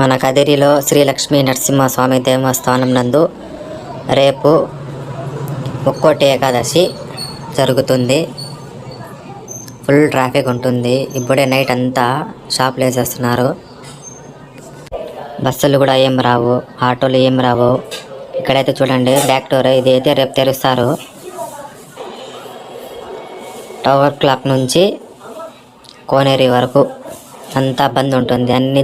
మన కదిరిలో శ్రీ లక్ష్మీ నరసింహస్వామి దేవస్థానం నందు రేపు ముక్కోటి ఏకాదశి జరుగుతుంది. ఫుల్ ట్రాఫిక్ ఉంటుంది. ఇప్పుడే నైట్ అంతా షాపులు వేసేస్తున్నారు. బస్సులు కూడా ఏం రావు, ఆటోలు ఏం రావు. ఇక్కడైతే చూడండి బ్యాక్ డోర్, ఇది అయితే రేపు తెరుస్తారు. టవర్ క్లాక్ నుంచి కోనేరు వరకు అంతా బంద్ ఉంటుంది. అన్ని